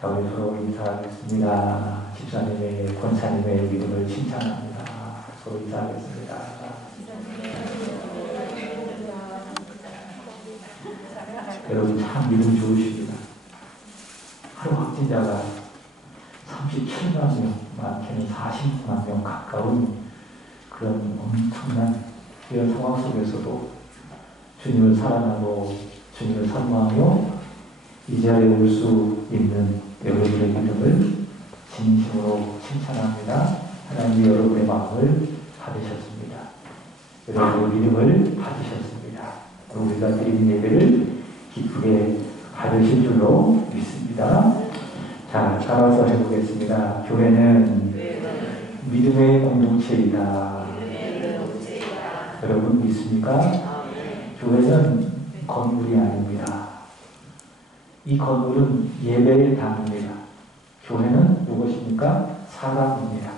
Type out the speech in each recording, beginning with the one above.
자, 우리 서로 인사하겠습니다. 집사님의, 권사님의 믿음을 칭찬합니다. 서로 인사하겠습니다. 여러분 참 믿음 좋으십니다. 하루 확진자가 37만 명, 많게는 40만 명 가까운 그런 엄청난 이런 상황 속에서도 주님을 사랑하고 주님을 사모하며 이 자리에 올 수 있는 여러분의 믿음을 진심으로 칭찬합니다. 하나님이 여러분의 마음을 받으셨습니다. 여러분의 믿음을 받으셨습니다. 우리가 드린 예배를 기쁘게 받으실 줄로 믿습니다. 자, 따라서 해보겠습니다. 교회는 믿음의 공동체이다. 여러분 믿습니까? 교회는 건물이 아닙니다. 이 건물은 예배의 당입니다. 교회는 무엇입니까? 사람입니다.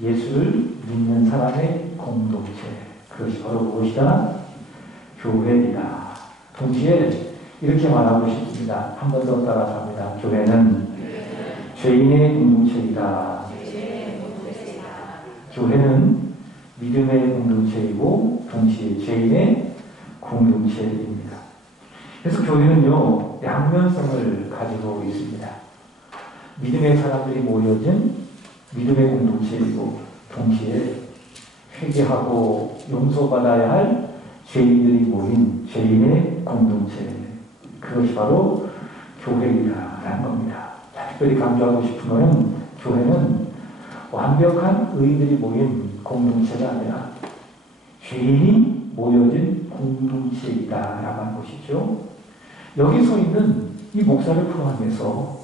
예수를 믿는 사람의 공동체. 그것이 바로 무엇이다? 교회이다. 동시에 이렇게 말하고 싶습니다. 한 번 더 따라갑니다. 교회는 죄인의 공동체이다. 교회는 믿음의 공동체이고 동시에 죄인의 공동체입니다. 그래서 교회는요, 양면성을 가지고 있습니다. 믿음의 사람들이 모여진 믿음의 공동체이고 동시에 회개하고 용서받아야 할 죄인들이 모인 죄인의 공동체. 그것이 바로 교회이다라는 겁니다. 특별히 강조하고 싶은 것은 교회는 완벽한 의인들이 모인 공동체가 아니라 죄인이 모여진 공동체이다라고 하는 것이죠. 여기 서 있는 이 목사를 포함해서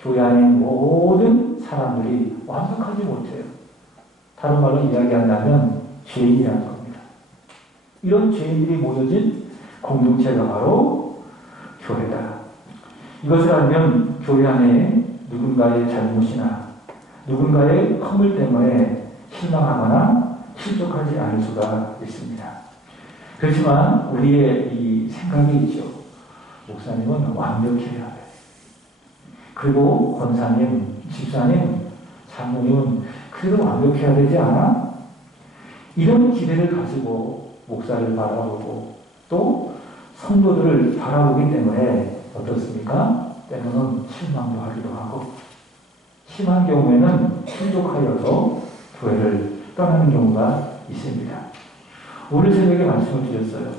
교회 안에 모든 사람들이 완벽하지 못해요. 다른 말로 이야기한다면 죄인이라는 겁니다. 이런 죄인들이 모여진 공동체가 바로 교회다. 이것을 알면 교회 안에 누군가의 잘못이나 누군가의 허물 때문에 실망하거나 실족하지 않을 수가 있습니다. 그렇지만 우리의 이 생각이 있죠. 목사님은 완벽해야 돼. 그리고 권사님, 집사님, 장로님은 그래도 완벽해야 되지 않아? 이런 기대를 가지고 목사를 바라보고 또 성도들을 바라보기 때문에 어떻습니까? 때로는 실망도 하기도 하고 심한 경우에는 실족하여서 교회를 떠나는 경우가 있습니다. 오늘 새벽에 말씀을 드렸어요.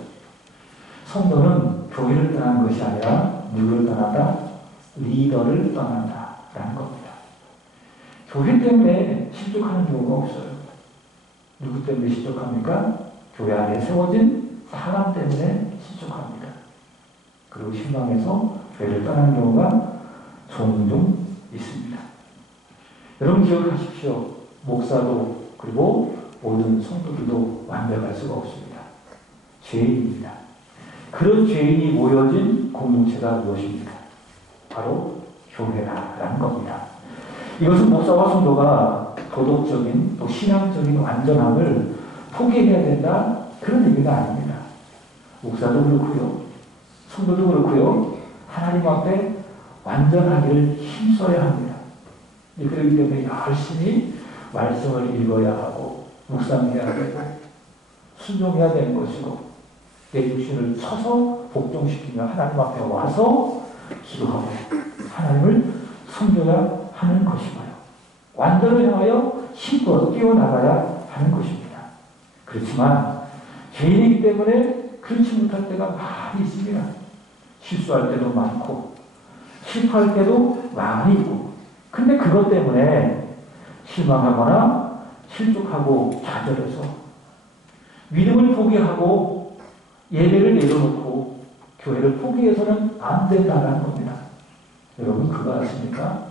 성도는 교회를 떠나는 것이 아니라 누구를 떠난다? 리더를 떠난다라는 겁니다. 교회 때문에 실족하는 경우가 없어요. 누구 때문에 실족합니까? 교회 안에 세워진 사람 때문에 실족합니다. 그리고 실망해서 교회를 떠나는 경우가 종종 있습니다. 여러분 기억하십시오. 목사도 그리고 모든 성도들도 완벽할 수가 없습니다. 죄인입니다. 그런 죄인이 모여진 공동체가 무엇입니까? 바로 교회라는 겁니다. 이것은 목사와 성도가 도덕적인 또 신앙적인 완전함을 포기해야 된다 그런 의미가 아닙니다. 목사도 그렇고요. 성도도 그렇고요. 하나님 앞에 완전하기를 힘써야 합니다. 그렇기 때문에 열심히 말씀을 읽어야 하고 묵상해야 되고 순종해야 되는 것이고 내 육신을 쳐서 복종시키며 하나님 앞에 와서 기도하고 하나님을 섬겨야 하는 것이고요. 완전을 향하여 힘껏 뛰어나가야 하는 것입니다. 그렇지만 죄인이기 때문에 그렇지 못할 때가 많이 있습니다. 실수할 때도 많고 실패할 때도 많이 있고 근데 그것 때문에 실망하거나 실족하고 좌절해서 믿음을 포기하고 예배를 내려놓고 교회를 포기해서는 안 된다는 겁니다. 여러분 그거 아십니까?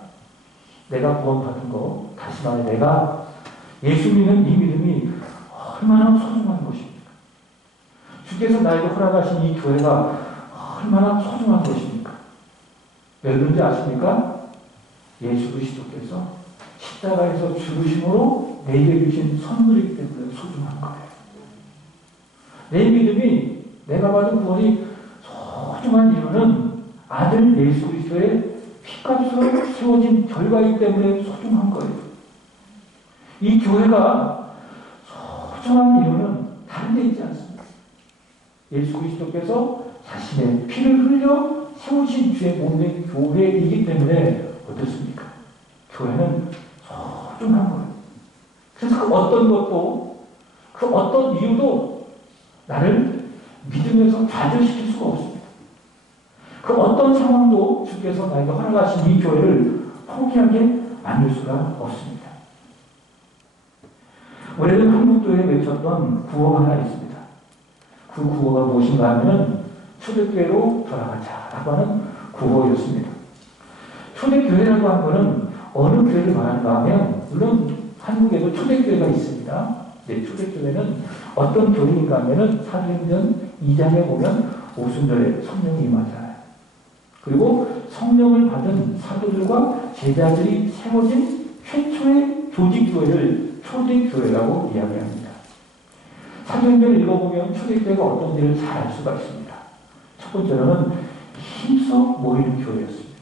내가 구원받은 거 다시 말해 내가 예수 믿는 이 믿음이 얼마나 소중한 것입니까? 주께서 나에게 허락하신 이 교회가 얼마나 소중한 것입니까? 왜 그런지 아십니까? 예수 그리스도께서 십자가에서 죽으심으로 내게 주신 선물이기 때문에 소중한 거예요. 내 믿음이 내가 받은 구원이 소중한 이유는 아들 예수 그리스도의 피값으로 세워진 결과이기 때문에 소중한 거예요. 이 교회가 소중한 이유는 다른 데 있지 않습니다. 예수 그리스도께서 자신의 피를 흘려 세우신 주의 몸된 교회이기 때문에 어떻습니까? 교회는 소중한 거예요. 그래서 그 어떤 것도, 그 어떤 이유도 나를 믿음에서 좌절시킬 수가 없습니다. 그 어떤 상황도 주께서 나에게 허락하신 이 교회를 포기하게 만들 수가 없습니다. 오래전 한국교회에 외쳤던 구호가 하나 있습니다. 그 구호가 무엇인가 하면 초대교회로 돌아가자라고 하는 구호였습니다. 초대교회라고 하는 것은 어느 교회를 말하는가 하면 물론 한국에도 초대교회가 있습니다. 네, 초대교회는 어떤 교회인가 하면 사도행전 2장에 보면 오순절에 성령이 임하잖아요. 그리고 성령을 받은 사도들과 제자들이 세워진 최초의 조직교회를 초대교회라고 이야기합니다. 사도행전을 읽어보면 초대교회가 어떤지를 잘 알 수가 있습니다. 첫 번째로는 힘써 모이는 교회였습니다.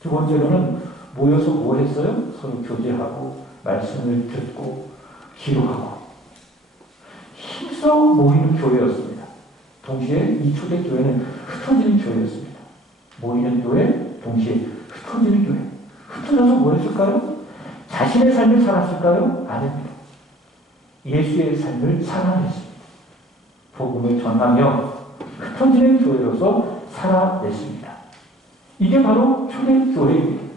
두 번째로는 모여서 뭘 했어요? 서로 교제하고 말씀을 듣고 기도하고 힘써 모이는 교회였습니다. 동시에 이 초대교회는 흩어지는 교회였습니다. 모이는 교회, 동시에 흩어지는 교회. 흩어져서 뭐 했을까요? 자신의 삶을 살았을까요? 아닙니다. 예수의 삶을 살아냈습니다. 복음을 전하며 흩어지는 교회로서 살아냈습니다. 이게 바로 초대교회입니다.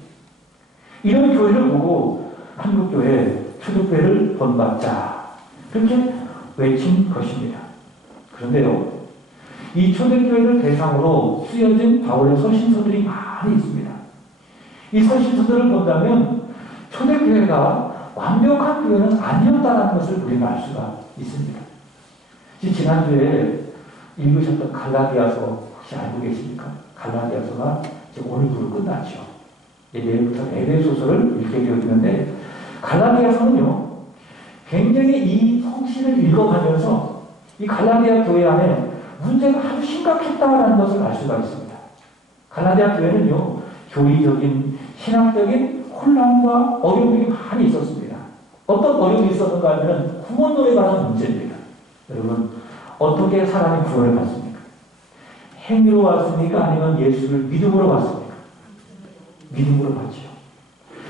이런 교회를 보고 한국교회 초대교회를 본받자 그렇게 외친 것입니다. 그런데요, 이 초대교회를 대상으로 쓰여진 바울의 서신서들이 많이 있습니다. 이 서신서들을 본다면 초대교회가 완벽한 교회는 아니었다는 것을 우리가 알 수가 있습니다. 지난주에 읽으셨던 갈라디아서 혹시 알고 계십니까? 갈라디아서가 이제 오늘부로 끝났죠. 내일부터 에베소서를 읽게 되어 있는데 갈라디아서는요, 굉장히 이 성신을 읽어가면서 이 갈라디아 교회 안에 문제가 아주 심각했다라는 것을 알 수가 있습니다. 갈라디아 교회는요, 교리적인, 신학적인 혼란과 어려움이 많이 있었습니다. 어떤 어려움이 있었는가 하면 구원론에 관한 문제입니다. 여러분, 어떻게 사람이 구원을 받습니까? 행위로 왔습니까? 아니면 예수를 믿음으로 받습니까? 믿음으로 받죠.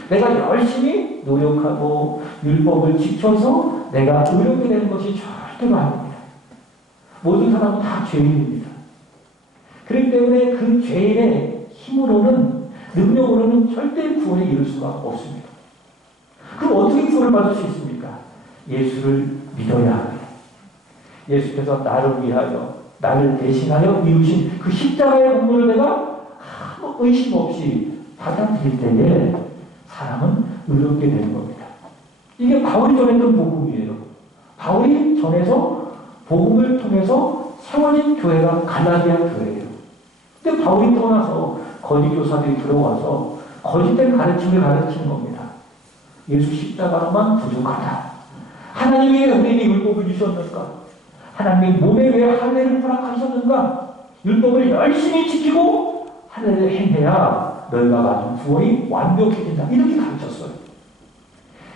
내가 열심히 노력하고 율법을 지켜서 내가 의롭게 되는 것이 절대로 아닙니다. 모든 사람은 다 죄인입니다. 그렇기 때문에 그 죄인의 힘으로는, 능력으로는 절대 구원에 이를 수가 없습니다. 그럼 어떻게 구원을 받을 수 있습니까? 예수를 믿어야 합니다. 예수께서 나를 위하여, 나를 대신하여 이루신 그 십자가의 공로를 내가 아무 의심 없이 받아들일 때에 사람은 의롭게 되는 겁니다. 이게 바울이 전했던 복음이에요. 바울이 전해서 복음을 통해서 세워진 교회가 갈라디아 교회예요. 근데 바울이 떠나서 거짓 교사들이 들어와서 거짓된 가르침을 가르치는 겁니다. 예수 십자가로만 부족하다. 하나님이 왜 우리에게 율법을 주셨는가? 하나님이 몸에 왜 할례를 허락하셨는가? 율법을 열심히 지키고 할례를 행해야 너희가 가진 구원이 완벽해진다. 이렇게 가르쳤어요.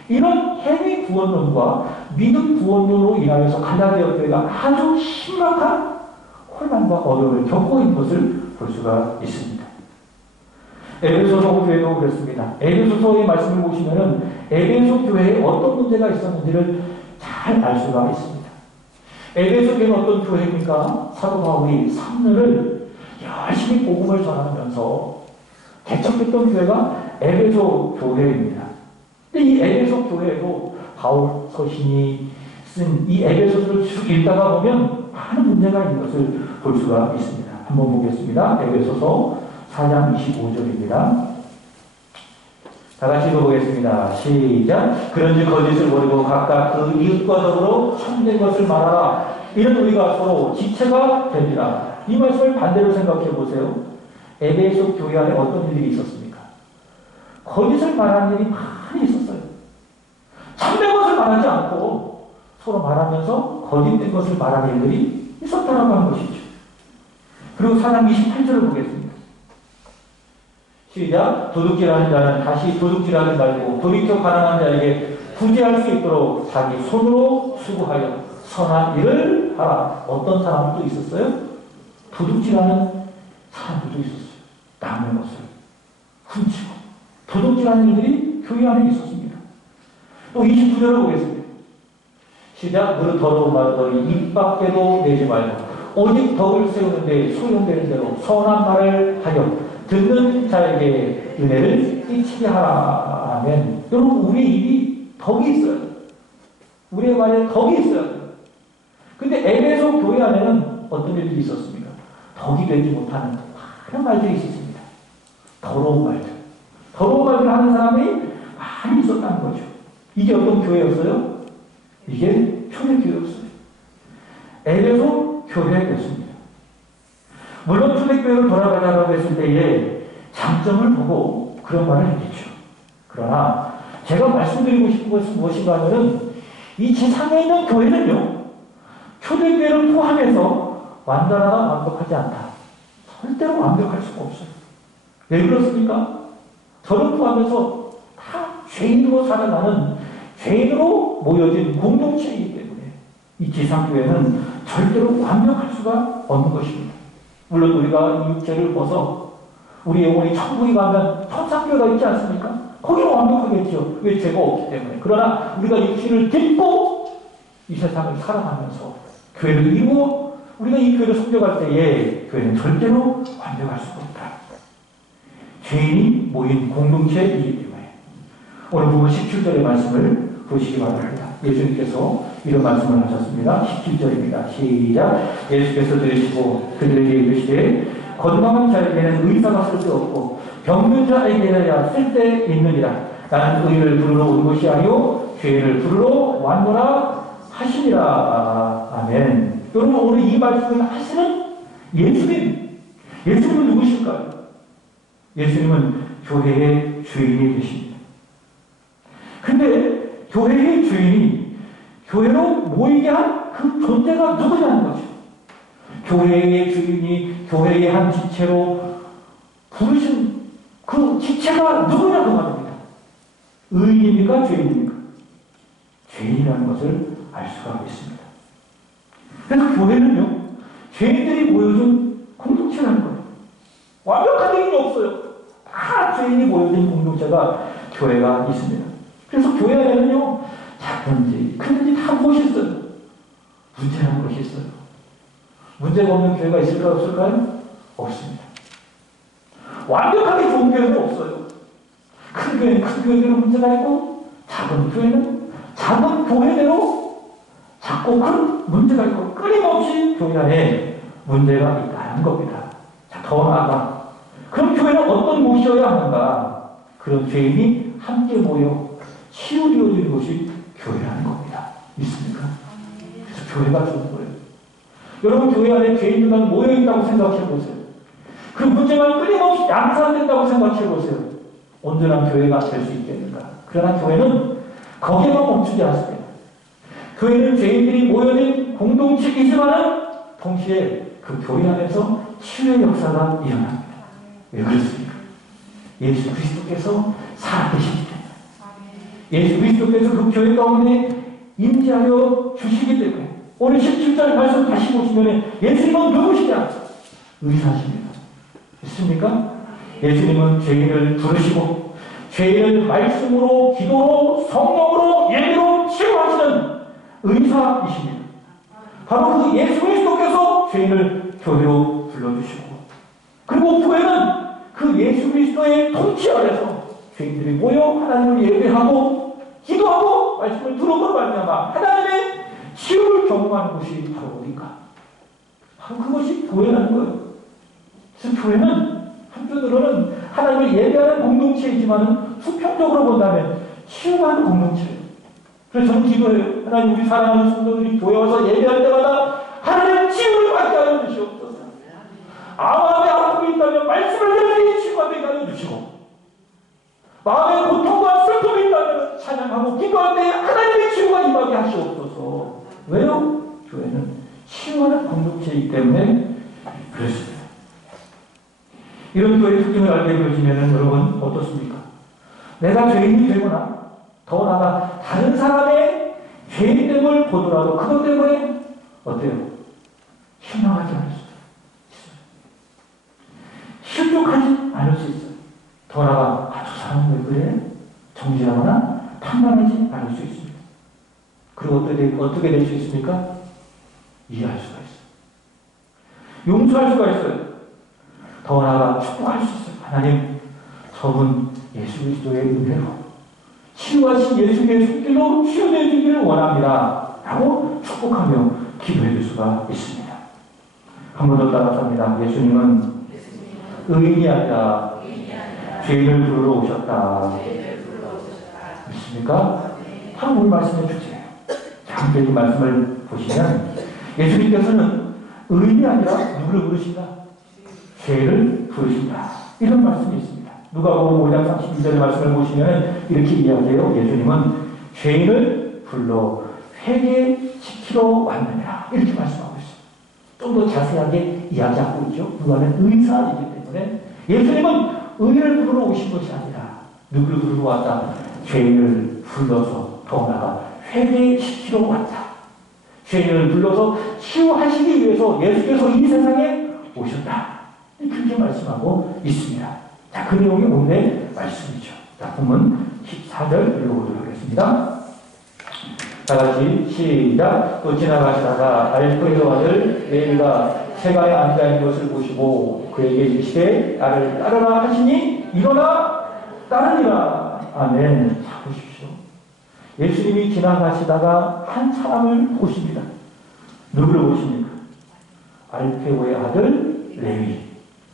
이런 행위 구원론과 믿음 구원론으로 인하여서 갈라디아 교회가 아주 심각한 혼란과 어려움을 겪고 있는 것을 볼 수가 있습니다. 에베소서 교회도 그렇습니다. 에베소서의 말씀을 보시면은 에베소 교회에 어떤 문제가 있었는지를 잘 알 수가 있습니다. 에베소 교회는 어떤 교회입니까? 사도 바울이 3년을 열심히 복음을 전하면서 개척했던 교회가 에베소 교회입니다. 근데 이 에베소 교회에도 바울 서신이 쓴 이 에베소서를 쭉 읽다가 보면 많은 문제가 있는 것을 볼 수가 있습니다. 한번 보겠습니다. 에베소서 4장 25절입니다. 다 같이 읽어보겠습니다. 시작. 그런즉 거짓을 버리고 각각 그 이웃과 더불어 참된 것을 말하라. 이는 우리가 서로 지체가 되리라. 이 말씀을 반대로 생각해 보세요. 에베소 교회 안에 어떤 일이 있었습니까? 거짓을 말하는 일이 많이 있었어요. 참된 것을 말하지 않고 서로 말하면서 거짓된 것을 말하는 일들이 있었다라고 하는 것이죠. 그리고 4장 28절을 보겠습니다. 시작. 도둑질하는 자는 다시 도둑질하지 말고 돌이켜 가난한 자에게 구제할 수 있도록 자기 손으로 수고하여 선한 일을 하라. 어떤 사람도 있었어요? 도둑질하는 사람들도 있었어요. 남의 것을 훔치고 도둑질하는 일들이 교회 안에 있었습니다. 또 29절을 보겠습니다. 시작. 무릇 더러운 말을 너희 입 밖에도 내지 말고 오직 덕을 세우는데 소용되는 대로 선한 말을 하여 듣는 자에게 은혜를 끼치게 하라. 아멘. 여러분, 우리 입이 덕이 있어요. 우리의 말에 덕이 있어요. 근데 에베소 교회 안에는 어떤 일들이 있었습니까? 덕이 되지 못하는 많은 말들이 있었습니다. 더러운 말들. 더러운 말들 하는 사람이 많이 있었다는 거죠. 이게 어떤 교회였어요? 이게 초대교회였어요. 에베소 교회였습니다. 물론 초대교회로 돌아가자고 했을 때에 장점을 보고 그런 말을 했겠죠. 그러나 제가 말씀드리고 싶은 것은 무엇인가 하면은 이 지상에 있는 교회는요, 초대교회를 포함해서 완전하다 완벽하지 않다. 절대로 완벽할 수가 없어요. 왜 그렇습니까? 저를 포함해서 다 죄인으로 살아가는, 죄인으로 모여진 공동체이기 때문에 이 지상교회는 절대로 완벽할 수가 없는 것입니다. 물론 우리가 이 육체를 벗어 우리 영혼이 천국에 가면 천상교회가 있지 않습니까? 거기는 완벽하겠죠. 왜? 죄가 없기 때문에. 그러나 우리가 육신을 딛고 이 세상을 살아가면서 교회를 이루어 우리가 이 교회를 섬겨갈 때에 교회는 절대로 완벽할 수가 없다. 죄인이 모인 공동체이기 때문에 오늘 부분 17절의 말씀을 보시기 바랍니다. 예수님께서 이런 말씀을 하셨습니다. 17절입니다. 시작. 예수께서 들으시고 그들에게 이르시되 건강한 자에게는 의사가 쓸데없고 병든 자에게야 쓸데있느니라. 나는 의를 부르러 온 것이 아니요 죄를 부르러 왔노라 하시니라. 아멘. 여러분, 오늘 이 말씀을 하시는 예수님. 예수님은 누구실까요? 예수님은 교회의 주인이 되십니다. 근데 교회의 주인이 교회로 모이게 한 그 존재가 누구냐는 거죠. 교회의 주인이 교회의 한 지체로 부르신 그 지체가 누구냐고 말입니다. 의인입니까? 죄인입니까? 죄인이라는 것을 알 수가 있습니다. 그래서 교회는요, 죄인들이 모여준 공동체라는 거예요. 완벽한 개인이 없어요. 다 죄인이 모여진 공동체가 교회가 있습니다. 그래서 교회 안에는요, 작든지 큰든지 다 무엇이 있어요? 문제라는 것이 있어요. 문제가 없는 교회가 있을까요? 없을까요? 없습니다. 완벽하게 좋은 교회는 없어요. 큰 교회는 큰 교회대로 문제가 있고, 작은 교회는 작은 교회대로 작고 큰 문제가 있고, 끊임없이 교회 안에 문제가 있다는 겁니다. 자, 더 나아가 그럼 교회는 어떤 곳이어야 하는가? 그런 죄인이 함께 모여 치유되어지는 것이 교회라는 겁니다. 있습니까? 그래서 교회가 좋은 거예요. 여러분, 교회 안에 죄인들만 모여있다고 생각해보세요. 그 문제가 끊임없이 양산된다고 생각해보세요. 온전한 교회가 될 수 있겠는가? 그러나 교회는 거기에만 멈추지 않습니다. 교회는 죄인들이 모여진 공동체이지만 동시에 그 교회 안에서 치유의 역사가 일어납니다. 왜 그렇습니까? 예수 그리스도께서 살아계시기 때문에, 예수 그리스도께서 그 교회 가운데 임재하여 주시기 때문에. 오늘 17절 말씀 다시 보시면 예수님은 누구시냐? 의사십니다. 있습니까? 예수님은 죄인을 부르시고 죄인을 말씀으로, 기도로, 성령으로, 예배로 치유하시는 의사이십니다. 바로 그 예수 그리스도께서 죄인을 교회로 불러주시고, 그리고 교회는 그 예수 그리스도의 통치 아래서 죄인들이 모여 하나님을 예배하고 기도하고 말씀을 들어보고 말미암아 하나님의 치유를 경험하는 것이 바로 어딘가? 바로 그것이 교회라는 거예요. 그래서 교회는 한편으로는 하나님을 예배하는 공동체이지만 수평적으로 본다면 치유하는 공동체예요. 그래서 저는 기도해요. 하나님, 우리 사랑하는 성도들이 교회 와서 예배할 때마다 하나님의 치유를 받게 하여 주시옵소서. 마음에 아픔이 있다면 말씀을 들으니 치유가 되게 하여 주시고, 마음에 고통과 슬픔이 있다면 찬양하고 기도할 때 하나님의 치유가 임하게 하시옵소서. 왜요? 교회는 치유하는 공동체이기 때문에 그렇습니다. 이런 교회 특징을 알게 되시면 여러분 어떻습니까? 내가 죄인이 되거나 더 나아가 다른 사람의 죄인됨을 보더라도 그것 때문에 어때요? 실망하지 않을 수 있어요. 실족하지 않을 수 있어요. 더 나아가 저 사람은 왜 그래? 정죄하거나 판단하지 않을 수 있습니다. 그리고 어떻게 될 수 있습니까? 이해할 수가 있어요. 용서할 수가 있어요. 더 나아가 축복할 수 있어요. 하나님, 저분 예수 그리스도의 은혜로 치유하신 예수의 손길로 치유되어 주기를 원합니다. 라고 축복하며 기도해 줄 수가 있습니다. 한 번 더 따라합니다. 예수님은 의인이 아니라 죄인을 부르러 오셨다. 믿습니까? 바로 오늘 말씀해 주세요. 함께 이 말씀을 보시면 예수님께서는 의인이 아니라 누구를 부르신다? 죄를 부르신다. 이런 말씀이 있습니다. 누가복음 5장 32절의 말씀을 보시면 이렇게 이야기해요. 예수님은 죄인을 불러 회개시키러 왔느니라. 이렇게 말씀하고 있어요. 좀 더 자세하게 이야기하고 있죠. 누가는 의사이기 때문에 예수님은 의인을 부르러 오신 것이 아니라 누구를 부르러 왔다? 죄인을 불러서 더 나아가 회개시키러 왔다. 죄인을 불러서 치유하시기 위해서 예수께서 이 세상에 오셨다. 그렇게 말씀하고 있습니다. 자, 그 내용이 오늘의 말씀이죠. 자, 본문 14절 읽어보도록 하겠습니다. 다 같이 시작. 또 지나가시다가 알프레도 아들 레위가 세가에 앉아있는 것을 보시고 그에게 이르시되 나를 따르라 하시니 일어나 따르니라. 아멘. 자, 보십시오. 예수님이 지나가시다가 한 사람을 보십니다. 누구를 보십니까? 알페오의 아들 레위.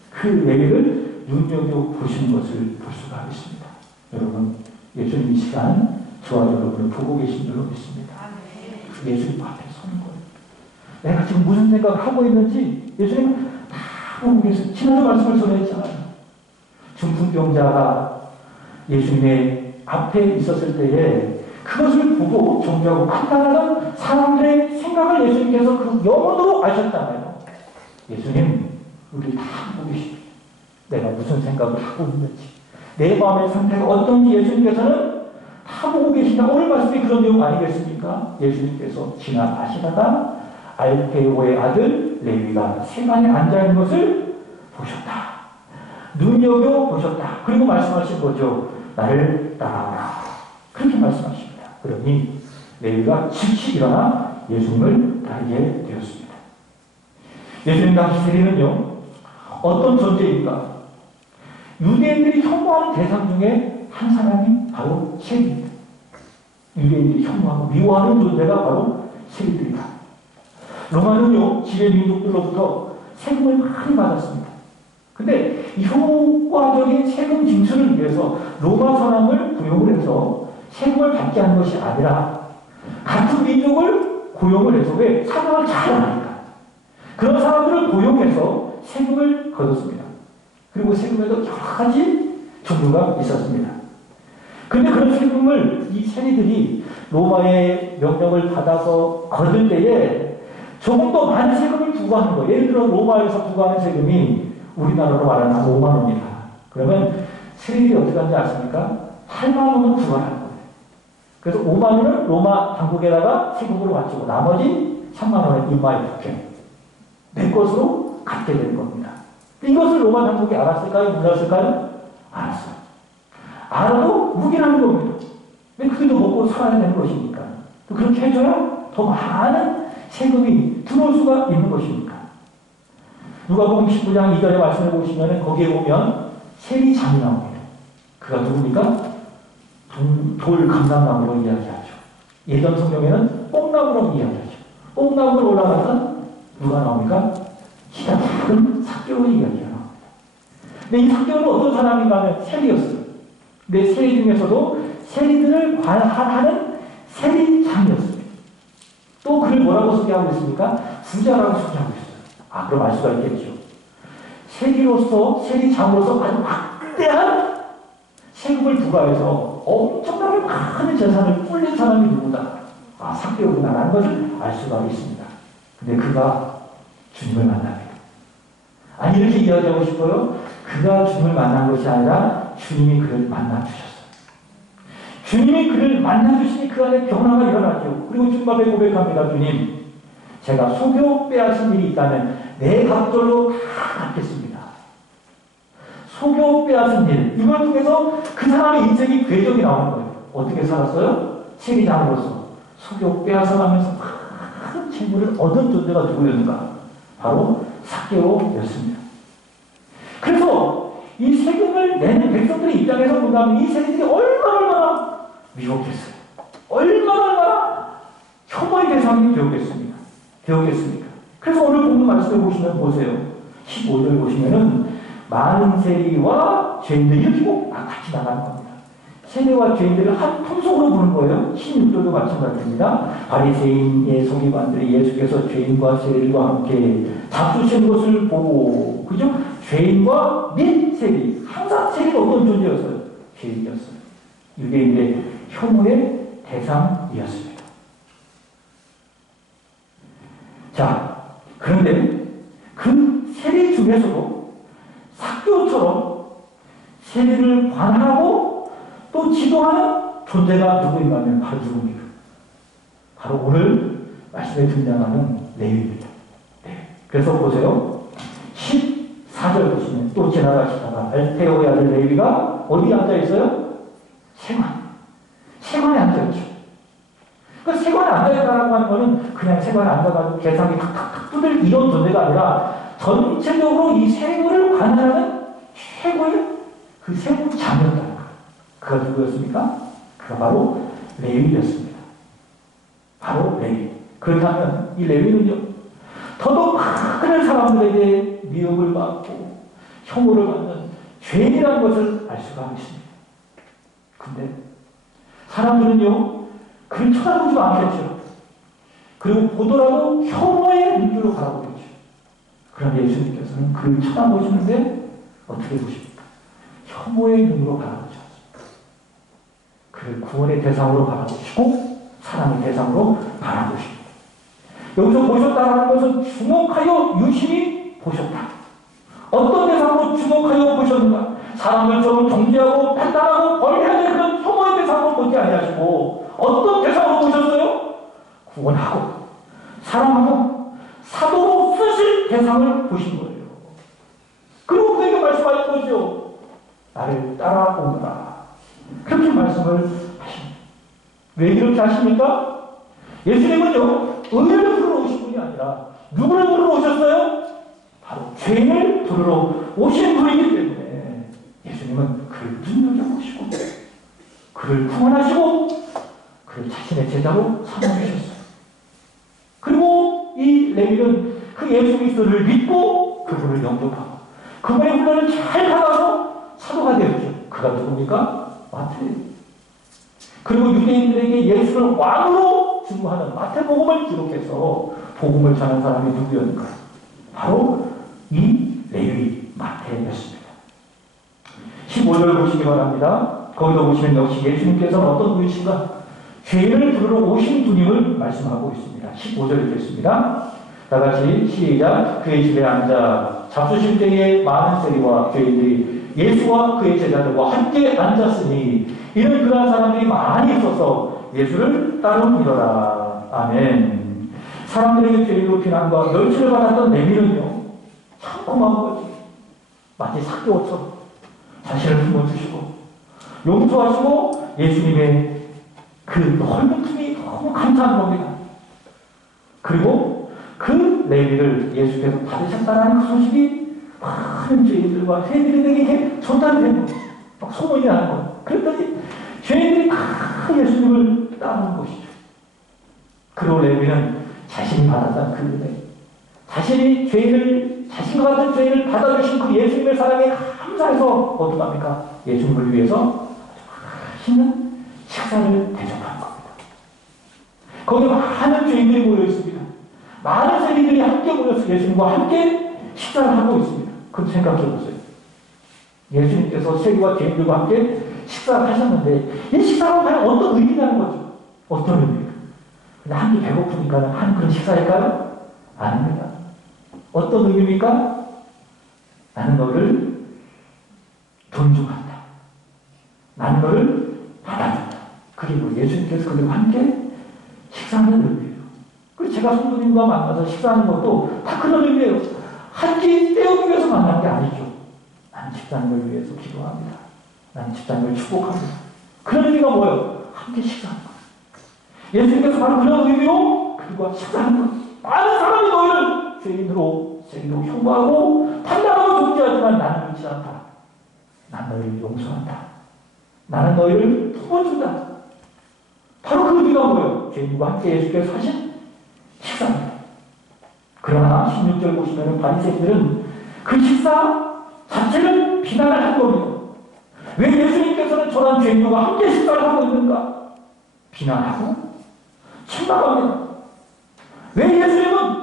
그 레위를 눈여겨보시는 것을 볼 수가 있습니다. 여러분, 예수님 이 시간 저와 여러분을 보고 계신 줄로 믿습니다. 예수님 앞에 서는 거예요. 내가 지금 무슨 생각을 하고 있는지 예수님은 다 보고 계세요. 지난주 말씀을 전했잖아요. 중풍병자가 예수님의 앞에 있었을 때에 그것을 보고 존경하고 판단하는 사람들의 생각을 예수님께서 그 영혼으로 아셨잖아요. 예수님, 우리 다 보고 계십니다. 내가 무슨 생각을 하고 있는지, 내 마음의 상태가 어떤지 예수님께서는 다 보고 계신다. 오늘 말씀이 그런 내용 아니겠습니까? 예수님께서 지나가시다가 알페오의 아들 레위가 세간에 앉아있는 것을 보셨다. 눈여겨보셨다. 그리고 말씀하신 거죠. 나를 따라오라. 그렇게 말씀하십니다. 그러니 레위가 즉시 일어나 예수님을 따르게 되었습니다. 예수님 당시 세리는요, 어떤 존재입니까? 유대인들이 혐오하는 대상 중에 한 사람이 바로 세리입니다. 유대인들이 혐오하고 미워하는 존재가 바로 세리들이다. 로마는요, 지배 민족들로부터 세금을 많이 받았습니다. 근데 이 효과적인 세금 징수를 위해서 로마 사람을 고용을 해서 세금을 받게 하는 것이 아니라 같은 민족을 고용을 해서 왜? 사명을 잘 하니까. 그런 사람들을 고용해서 세금을 거뒀습니다. 그리고 세금에도 여러 가지 종류가 있었습니다. 그런데 그런 세금을 이 세리들이 로마의 명령을 받아서 거둘 때에 조금 더 많은 세금을 부과하는 거예요. 예를 들어 로마에서 부과하는 세금이 우리나라로 말하면 5만 원입니다. 그러면 세리들이 어떻게 하는지 아십니까? 8만 원을 부과하는 거예요. 그래서 5만 원을 로마 당국에다가 세금으로 바치고 나머지 3만 원을 인마에 붙게 내 것으로 갖게 되는 겁니다. 이것을 로마 당국이 알았을까요? 몰랐을까요? 알았어요. 알아도 묵인하는 겁니다. 왜 그들도 먹고 살아야 되는 것이니까. 그렇게 해줘야 더 많은 세금이 들어올 수가 있는 것이니까. 누가복음 19장 2절의 말씀을 보시면 거기에 보면 세리장이 나옵니다. 그가 누굽니까? 돌 감람나무로 이야기하죠. 예전 성경에는 뽕나무로 이야기하죠. 뽕나무로 올라가서 누가 나옵니까? 키가 작은 삭개오의 이야기가 나옵니다. 근데 이 삭개오는 어떤 사람인가 하면 세리였어요. 근데 세리 중에서도 세리들을 관할하는 세리장이었습니다. 또 그를 뭐라고 소개하고 있습니까? 부자라고 소개하고 있어요. 아, 그럼 알 수가 있겠죠. 세리로서, 세리장으로서 아주 막대한 세금을 부과해서 엄청나게 많은 재산을 꿀린 사람이 누구다. 아, 삭개오구나라는 것을 알 수가 있습니다. 근데 그가 주님을 만납니다. 아니, 이렇게 이야기하고 싶어요. 그가 주님을 만난 것이 아니라 주님이 그를 만나주셨어요. 주님이 그를 만나주시니 그 안에 변화가 일어나죠. 그리고 주님 앞에 고백합니다. 주님, 제가 소교 빼앗은 일이 있다면 내 갑절로 다 갚겠습니다. 소교 빼앗은 일, 이걸 통해서 그 사람의 인생이 궤적이 나오는 거예요. 어떻게 살았어요? 세리장으로서 소교 빼앗아가면서 큰 재물을 얻은 존재가 누구였는가? 바로 삭개오였습니다. 그래서 이 세금을 내는 백성들의 입장에서 본다면 이 세리들이 얼마나 미혹했어요. 얼마나 혐오의 대상이 되었겠습니까? 그래서 오늘 본문 말씀을 보시면 보세요. 15절 보시면은 많은 세리와 죄인들이 이렇게 꼭 같이 나가는 겁니다. 세리와 죄인들을 한 통속으로 부른 거예요. 16절도 마찬가지입니다. 바리새인의 서기관들이 예수께서 죄인과 세리와 함께 잡수신 것을 보고, 그죠? 죄인과 및 세리, 항상 세리가 어떤 존재였어요? 죄인이었어요. 유대인들의 혐오의 대상이었습니다. 자, 그런데 그 세리 중에서도 삭개오처럼 세리를 관할하고 또 지도하는 존재가 누구인가 하면 바로 누굽니까? 바로 오늘 말씀에 등장하는 레위입니다. 네. 그래서 보세요. 14절 보시면 또 지나가시다가 알페오의 아들 레위가 어디 앉아있어요? 세관에 앉아있죠. 그 세관에 앉아있다라고 하는 거는 그냥 세관에 앉아가지고 계산이 탁탁탁 뜯을 이런 존재가 아니라 전체적으로 이 세금을 관할하는 최고의 그 세무장이었다는 거예요. 그가 누구였습니까? 그가 바로 레위였습니다. 바로 레위. 그렇다면 이 레위는요, 더더욱 많은 사람들에게 미움을 받고 혐오를 받는 죄인이라는 것을 알 수가 있습니다. 근데 사람들은요, 그를 쳐다보지도 않겠죠. 그리고 보더라도 혐오의 눈으로 바라보겠죠. 그러나 예수님께서는 그를 쳐다보시는데 어떻게 보십니까? 혐오의 눈으로 바라보지 않습니다. 그를 구원의 대상으로 바라보시고 사랑의 대상으로 바라보십니다. 여기서 보셨다는 것은 주목하여 유심히 보셨다. 어떤 대상으로 주목하여 보셨는가? 사람들처럼 정죄하고 판단하고 벌해야 될 그런 혐오의 대상으로 보지 아니하시고 어떤 대상으로 보셨어요? 구원하고 사랑하고 사도로 쓰실 대상을 보신 거예요. 그리고 그에게 말씀하신 거죠. 나를 따라오너라. 그렇게 말씀을 하십니다. 왜 그렇게 하십니까? 예수님은요, 의를 부르러 오신 분이 아니라 누구를 부르러 오셨어요? 바로 죄인을 부르러 오신 분이기 때문에 예수님은 그를 눈여겨보시고 그를 구원하시고 그를 자신의 제자로 삼아주셨어요. 그리고 이 레위는 그 예수 그리스도를 믿고 그분을 영접하고 그분의 훈련을 잘 받아서 사도가 되었죠. 그가 누굽니까? 마태예요. 그리고 유대인들에게 예수를 왕으로 증거하는 마태복음을 기록해서 복음을 전한 사람이 누구였는가? 바로 이 레위 마태였습니다. 15절 보시기 바랍니다. 거기도 보시면 역시 예수님께서는 어떤 분이신가? 죄인을 부르러 오신 분임을 말씀하고 있습니다. 15절 읽겠습니다. 다같이 시작. 그의 집에 앉아 잡수실 때에 많은 세리와 죄인들이 예수와 그의 제자들과 함께 앉았으니 이는 그러한 사람들이 많이 있어서 예수를 따르니라. 아멘. 사람들에게 죄인으로 비난과 멸치를 받았던 레위는요, 참 고마운 거지. 마치 삭개오처럼 자신을 품어주시고 용서하시고 예수님의 그 넓은 품이 너무 감사한 겁니다. 그리고 그 레위를 예수께서 받으셨다는 그 소식이 많은 죄인들과 세리들에게 전달되는 거예요. 막 소문이 나는 거예요. 그랬더니 죄인들이 다 예수님을 따르는 것이죠. 그리고 레위는 자신이 받았던 그 은혜, 자신이 자신과 같은 죄인을 받아주신 그 예수님의 사랑에 감사해서 어떡합니까? 예수님을 위해서 아주 맛있는 식사를 대접한 겁니다. 거기에 많은 죄인들이 모여 있습니다. 많은 세리들이 함께 모여서 예수님과 함께 식사를 하고 있습니다. 그럼 생각해 보세요. 예수님께서 세리와 죄인들과 함께 식사를 하셨는데 이 식사가 과연 어떤 의미라는 거죠? 어떤 의미입니까? 그냥 한 끼 배고프니까 하는 그런 식사일까요? 아닙니다. 어떤 의미입니까? 나는 너를 존중한다. 나는 너를 받아준다. 그리고 예수님께서 그들과 함께 식사하는 의미예요. 그리고 제가 성도님과 만나서 식사하는 것도 다 그런 의미예요. 한 끼 때우기 위해서 만난 게 아니죠. 나는 집사님을 위해서 기도합니다. 나는 집사님을 축복합니다. 그런 의미가 뭐예요? 함께 식사하는 것. 예수님께서 바로 그런 의미로 그들과 식사하는 것. 많은 사람이 너희를 죄인으로 흉보하고 판단하고 존재하지만 나는 그렇지 않다. 나는 너희를 용서한다. 나는 너희를 품어준다. 바로 그 의미가 뭐예요? 죄인과 함께 예수께서 하신 식사입니다. 그러나 16절 보시면 바리새인들은 그 식사 자체를 비난을 한 겁니다. 왜 예수님께서는 저런 죄인과 함께 식사를 하고 있는가? 비난하고 책망합니다. 왜 예수님은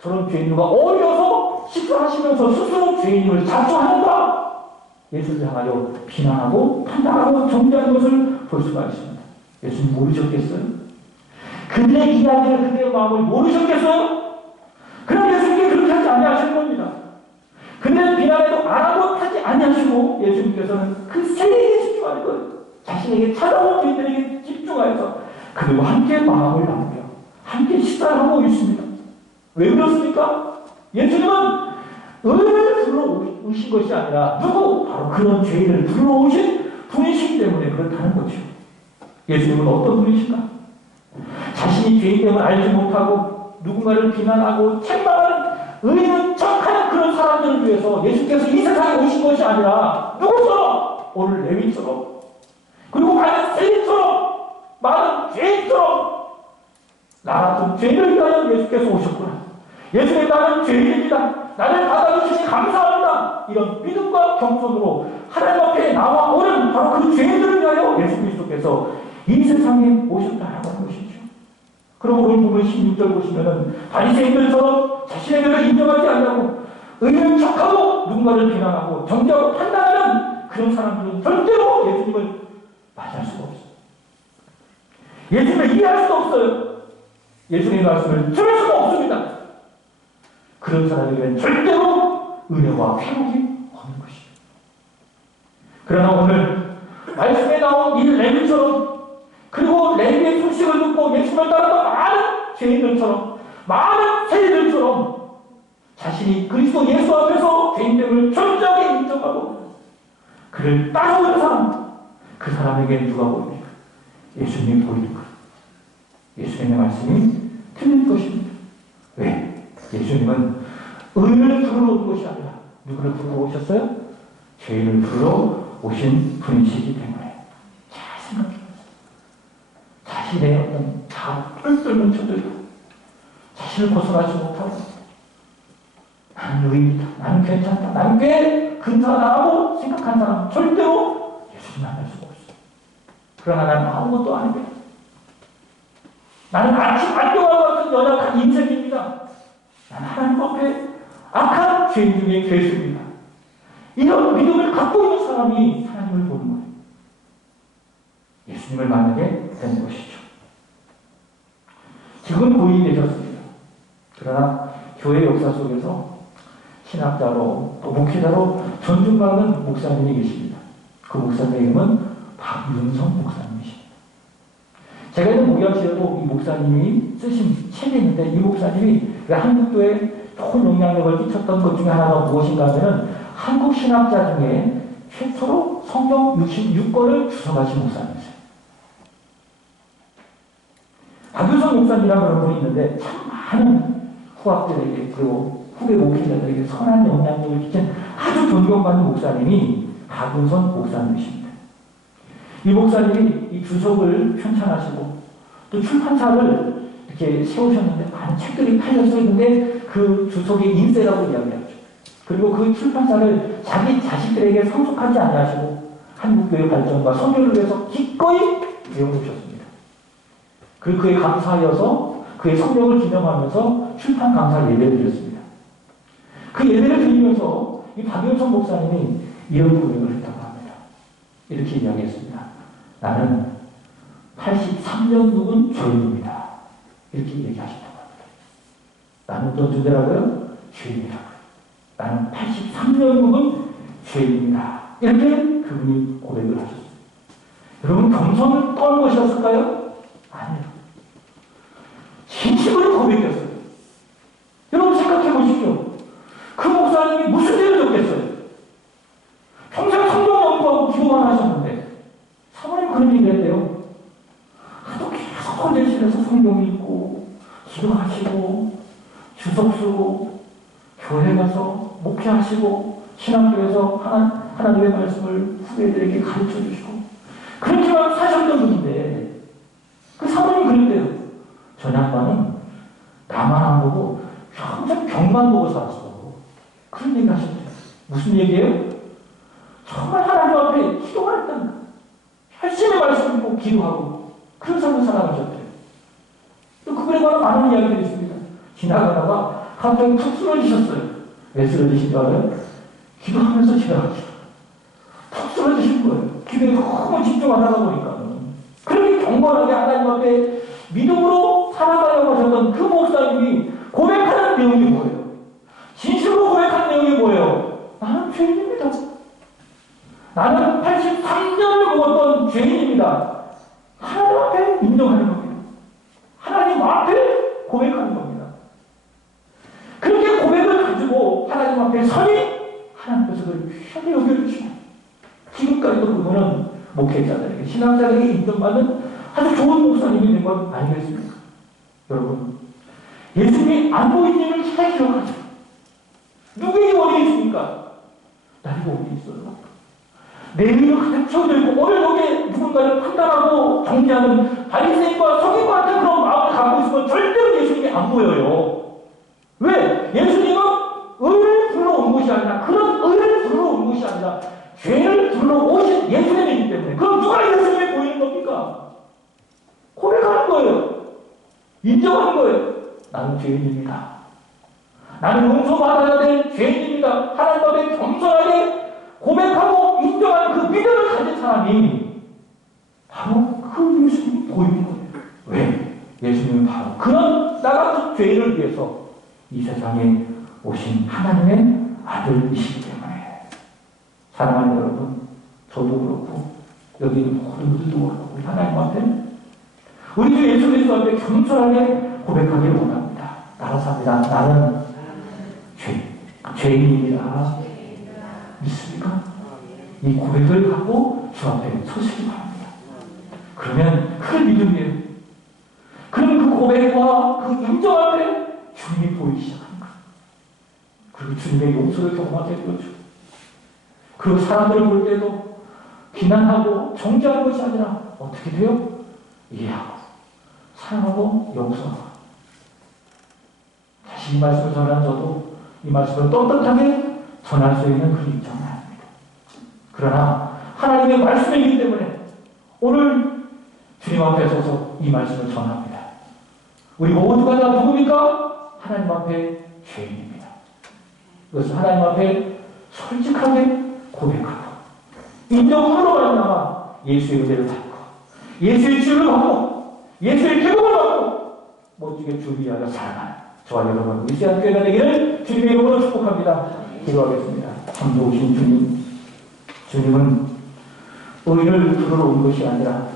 저런 죄인과 어울려서 식사하시면서 스스로 죄인을 자초하는가? 예수를 향하여 비난하고 판단하고 정죄하는 것을 볼 수가 있습니다. 예수님 모르셨겠어요? 그들의 이야기를 그들의 마음을 모르셨겠어요? 그럼 예수님께 그렇게 하지 아니하시는 겁니다. 그들의 비난에도 아랑곳하지 아니하시고 예수님께서는 그 세계에 집중하는 거예요. 자신에게 찾아온 죄인들에게 집중하여서 그들과 함께 마음을 나누며 함께 식사를 하고 있습니다. 왜 그렇습니까? 예수님은 의를 불러오신 것이 아니라 누구? 바로 그런 죄인을 불러오신 분이시기 때문에 그렇다는 거죠. 예수님은 어떤 분이신가? 자신이 죄인 때문에 알지 못하고 누군가를 비난하고 책망하는 의인 척하는 그런 사람들을 위해서 예수께서 이 세상에 오신 것이 아니라 누구처럼? 오늘 레위처럼 그리고 많은 세리처럼 많은 죄인처럼 나 같은 죄인을 위하여 예수께서 오셨구나. 예수님 나는 죄인입니다. 나를 받아주시니 감사합니다. 이런 믿음과 겸손으로 하나님 앞에 나와 오는 바로 그 죄인들을 위하여 예수 그리스도께서 이 세상에 오셨다라고 하는 것이죠. 그럼 오늘 보면 16절 보시면은 바리새인들처럼 자신의 죄를 인정하지 않냐고 의인 척하고 누군가를 비난하고 정죄하고 판단하는 그런 사람들은 절대로 예수님을 맞이할 수가 없어요. 예수님을 이해할 수가 없어요. 예수님의 말씀을 들을 수가 없습니다. 그런 사람에게는 절대로 은혜와 회복이 없는 것이죠. 그러나 오늘 말씀에 나온 이 레위처럼 그리고 레위의 소식을 듣고 예수님을 따르던 많은 죄인들처럼 많은 세리들처럼 자신이 그리스도 예수 앞에서 죄인됨을 철저하게 인정하고 그를 따라오는 사람 그 사람에게 누가 보입니까? 예수님이 보이는 것. 예수님의 말씀이 틀린 것입니다. 왜? 예수님은 의인을 부르러 온 것이 아니라 누구를 부르러 오셨어요? 죄인을 부르러 오신 분이시기 때문에 잘 생각해보세요. 자신의 어떤 똘똘 뭉쳐들고 자신을 벗어나지 못하고 나는 의인이다. 나는 괜찮다. 나는 꽤 근사하다고 생각한 사람 절대로 예수님 만날 수가 없어요. 그러나 나는 아무것도 아닙니다. 나는 아침 안경과 같은 연약한 인생입니다. 나는 하나님 앞에 악한 죄인 중에 죄수입니다. 이런 믿음을 갖고 있는 사람이 하나님을 보는 거예요. 예수님을 만나게 되는 것이죠. 지금 고인이 되셨습니다. 그러나 교회 역사 속에서 신학자로 또 목회자로 존중받는 목사님이 계십니다. 그 목사님의 이름은 박윤성 목사님이십니다. 제가 있는 목양시에도 이 목사님이 쓰신 책이 있는데 이 목사님이 한국교회에 좋은 영향력을 끼쳤던 것 중에 하나가 무엇인가 하면 한국 신학자 중에 최초로 성경 66권을 주석하신 목사님이세요. 박윤성 목사님이라는 그런 분이 있는데 참 많은 후학들에게 그리고 후배 목회자들에게 선한 영향력을 끼친 아주 존경받는 목사님이 박윤성 목사님이십니다. 이 목사님이 이 주석을 편찬하시고 또 출판사를 이렇게 세우셨는데 많은 책들이 팔려서 있는데 그 주석이 인쇄라고 이야기하죠. 그리고 그 출판사를 자기 자식들에게 상속하지 않으시고 한국교회 발전과 선교를 위해서 기꺼이 내어놓으셨습니다. 그리고 그에 감사하여서 그의 성령을 기념하면서 출판 감사 예배를 드렸습니다. 그 예배를 드리면서 이 박윤성 목사님이 이런 고백을 했다고 합니다. 이렇게 이야기했습니다. 나는 83년 묵은 죄인입니다. 이렇게 얘기하셨다고 합니다. 나는 어떤 존재라고요? 죄인이라고요. 나는 83년 묵은 죄인입니다. 이렇게 그분이 고백을 하셨어요. 여러분, 겸손을 떠는 것이었을까요? 아니요. 진심으로 고백했어요. 여러분 생각해 보십시오. 그 목사님이 무슨 죄를 졌겠어요? 평생 성경 연구하고 기도만 하셨는데 사모님 그런 얘기를 했대요. 하도 계속 컨텐츠에서 성경 읽고 기도하시고 주석 쓰고 교회 가서 목회하시고 신학교에서 하나님의 말씀을 후배들에게 가르쳐 주시고 그렇게만 사셨던 분인데 그 사모님이 그랬대요. 저 양반은 나만 안 보고 평생 병만 보고 살았어. 그런 얘기 하셨대요. 무슨 얘기예요? 정말 하나님 앞에 기도가 했다는 거예요. 열심히 말씀 읽고 기도하고 그런 삶을 살아가셨대요. 또 그거에 관한 많은 이야기들이 있습니다. 지나가다가 갑자기 툭 쓰러지셨어요. 왜 쓰러지신 줄 알아요? 기도하면서 지나가셨어요. 툭 쓰러지신 거예요. 기도에 너무 집중하다가 보니까. 그렇게 경건하게 하나님 앞에 믿음으로 살아가려고 하셨던 그 목사님이 고백하는 내용이 뭐예요? 진심으로 고백하는 내용이 뭐예요? 나는 죄인입니다. 나는 83년을 먹었던 죄인입니다. 하나님 앞에 인정하는 겁니다. 하나님 앞에 고백하는 겁니다. 그렇게 고백을 가지고 하나님 앞에 서니 하나님께서 그를 귀하게 여겨주시고 지금까지도 그분은 목회자들에게 신앙자들에게 인정받는 아주 좋은 목사님이 된 건 아니겠습니까? 여러분, 예수님이 안 보이는 일을 잘 기억하세요. 누구에게 원인이 있습니까? 나에게 원인이 있어요. 내 의로 가득 채워져 있고 오늘 여기에 누군가를 판단하고 정리하는 바리새인과 서기관 같은 그런 마음을 갖고 있으면 절대로 예수님이 안 보여요. 왜? 예수님은 의를 불러온 것이 아니라 그런 의를 불러온 것이 아니라 죄를 불러오신 예수님이기 때문에 그럼 누가 예수님이 보이는 겁니까? 고백하는 거예요. 인정하는 거예요. 나는 죄인입니다. 나는 용서받아야 될 죄인입니다. 하나님 앞에 겸손하게 고백하고 인정하는 그 믿음을 가진 사람이 바로 그 예수님이 보이는 거예요. 왜? 예수님은 바로 그런 나 같은 죄인을 위해서 이 세상에 오신 하나님의 아들이시기 때문에 사랑하는 여러분, 저도 그렇고 여기 있는 모든 분들도 그렇고 우리 하나님 앞에 우리 주 예수 그리스도 앞에 겸손하게 고백하기를 원합니다. 따라서 합니다. 나는 죄인입니다. 믿습니까? 이 고백을 하고 주 앞에 서시기 바랍니다. 그러면 그 믿음이에요. 그럼 그 고백과 그 인정 앞에 주님이 보이기 시작하는 거예요. 그리고 주님의 용서를 경험하게 되어죠. 그 사람들을 볼 때도 비난하고 정죄하는 것이 아니라 어떻게 돼요? 이해하고 사랑하고 용서하고. 다시 이 말씀을 전한 저도 이 말씀을 떳떳하게 전할 수 있는 그 입장은 아닙니다. 그러나 하나님의 말씀이기 때문에 오늘 주님 앞에 서서 이 말씀을 전합니다. 우리 모두가 다 누굽니까? 하나님 앞에 죄인입니다. 그래서 하나님 앞에 솔직하게 고백하고 인정으로 말미암아 예수의 은혜를 받고 예수의 치유를 받고 예수의 기쁨을 받고 멋지게 주를 위하여 살아가는 저와 여러분 이 시간 교회가 되기를 주님의 이름으로 축복합니다. 기도하겠습니다. 참 좋으신 주님, 주님은 의를 부르러 온 것이 아니라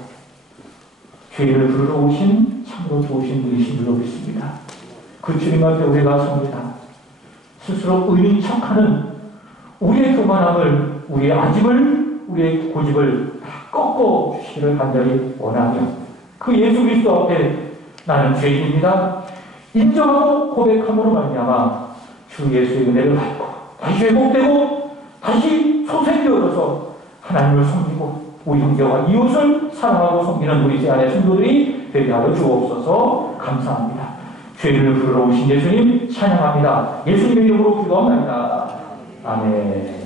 죄를 부르러 오신 참으로 좋으신 분이신 줄로 믿습니다. 그 주님 앞에 우리가 섭니다. 스스로 의인 척하는 우리의 교만함을, 우리의 아집을, 우리의 고집을 다 꺾어 주시기를 간절히 원하며 그 예수 그리스도 앞에 나는 죄인입니다. 인정하고 고백함으로 말미암아 주 예수의 은혜를 받고 다시 회복되고 다시 소생되어서 하나님을 섬기고 우리 형제와 이웃을 사랑하고 섬기는 우리 제 안의 성도들이 되게 하여 주옵소서. 감사합니다. 죄를 부르러 오신 예수님 찬양합니다. 예수님의 이름으로 기도합니다. 아멘.